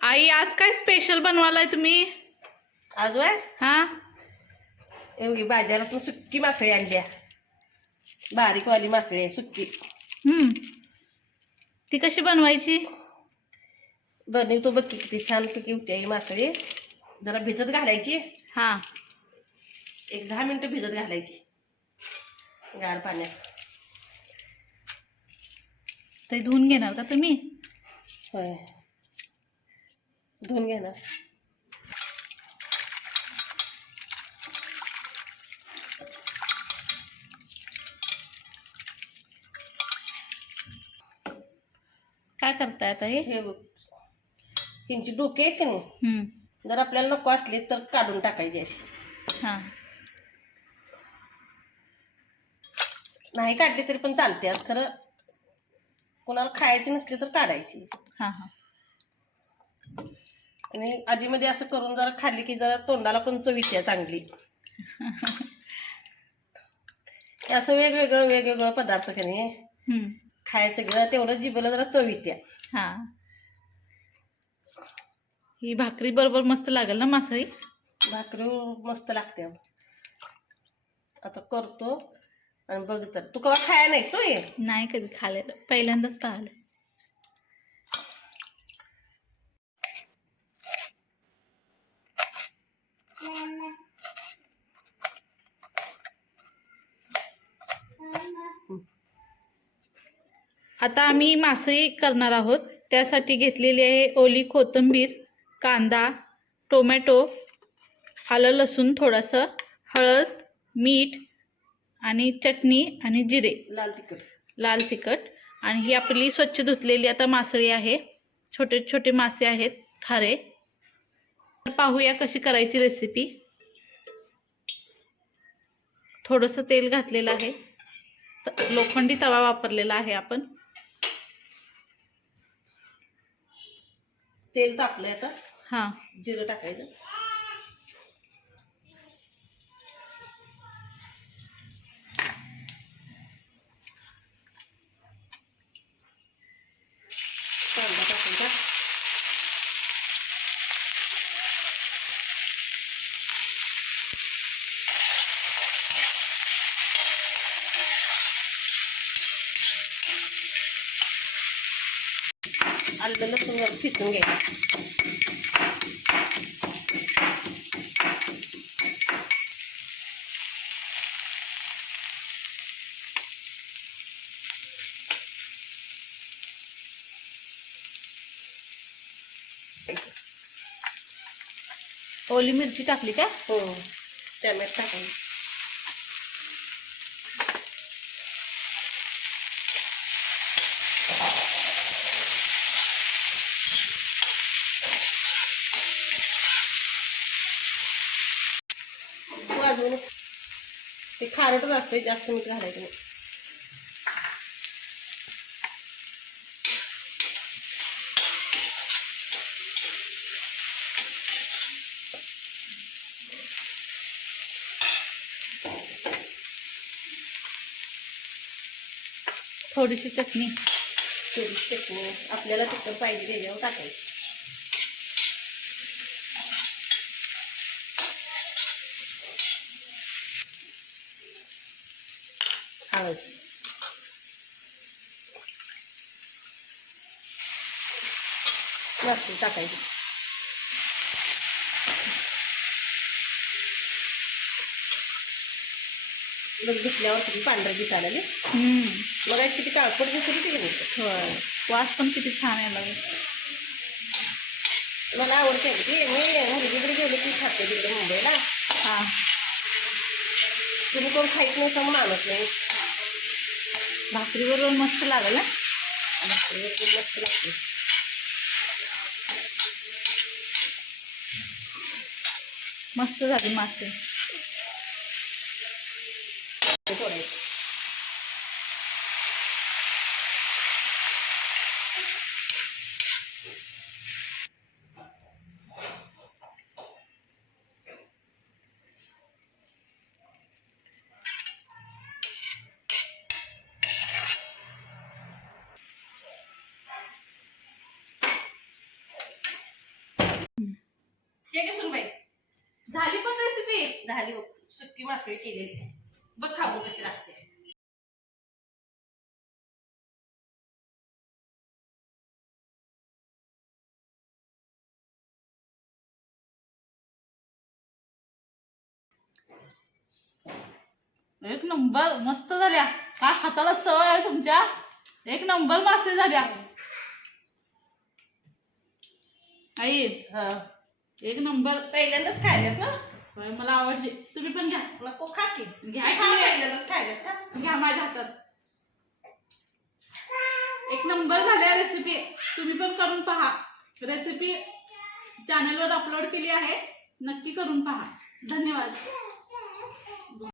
आई आज काय स्पेशल बनवालाय तुम्ही? आज वय हा? एवढी बाजारातून सुक्की मासळी आणल्या बारीकवाली मासळी आहे सुक्की हम्म. ती कशी बनवायची? बनवतो बघ किती छान पैकी होती ही मासळी. जरा भिजत घालायची. हा. एक दहा मिनिटं भिजत घालायची. गार पाण्यात. ते धुवून घेणार का तुम्ही? होय. धुवून घेणार. काय करताय आता हे? हे बघ. ह्यांची डोके आहेत का नाही? हम्म. जर आपल्याला नको असले तर काढून टाकायची अशी. हा. नाही काढली तरी पण चालते. आज खरं कोणाला खायची नसली तर काढायची. हा हा. आणि आधीमध्ये असं करून जरा खाल्ली की जरा तोंडाला पण चव येते चांगली. असं वेगवेगळं वेगवेगळं पदार्थ का नाही. खायचं गेलं तेवढं जिभेला जरा चव येते. हा. ही भाकरी बरोबर मस्त लागेल ना मासळी? भाकरी मस्त लागते. आता करतो आणि बघ तर. तू कवा खाया नाहीस तो ये नाही कधी खाल्लेलं. पहिल्यांदाच पाहिलं. आता आम्ही मासळी करणार आहोत. त्यासाठी घेतलेली आहे ओली कोथिंबीर कांदा टोमॅटो आलं लसूण थोडंसं हळद मीठ आणि चटणी आणि जिरे. लाल तिखट. लाल तिखट. आणि ही आपली स्वच्छ धुतलेली आता मासळी आहे. छोटे छोटे मासे आहेत खारे. तर पाहूया कशी करायची रेसिपी थोडंसं तेल घातलेलं आहे. लोखंडी तवा वापरलेला आहे आपण. तेल तापलंय आता. हां. जिरं टाकायचं कांदा टाकायचा आलं लसूण ठिसून घ्यायचं ओली मिरची टाकली का? हो टॅमॅटो टाकायचं. ते खारटच असते जास्त मीठ घालायचं नाही. थोडीशी चटणी. थोडी चटणी. आपल्याला तिखट पाहिजे त्याच्यावर टाकायची. हळद मस्त टाकायची. बघ धुतल्यावर किती पांढरं लागली हम्म. मग किती काळपट दिसली ती नाही? होय. वास पण किती छान यायला लागला. मला आवडते. ती मी मुलगीकडे गेले की खाते तिकडे मुंबईला. हां. तुम्ही कोण खाईत नाही म्हणून आणत नाही. भाकरीबरोबर मस्त लागेल भाकरीवर खूप मस्त लागते मस्त झाली मासे. थोडे झाली सुक्की मासळी केलेली. बघ खाऊन कशी लागते. एक नंबर मस्त झाल्या. काय हाताला चव आहे तुमच्या? एक नंबर मासे झाल्या. आई हा. एक नंबर. पहिल्यांदाच खायलास ना? होय, मला आवडली. तुम्ही पण घ्या. नको खा की. घ्या खा की. पहिल्यांदाच खायलास का? घ्या माझ्या हातात. एक नंबर झाल्या रेसिपी तुम्ही पण करून पहा. रेसिपी चॅनलवर अपलोड केली आहे. नक्की करून पहा. धन्यवाद.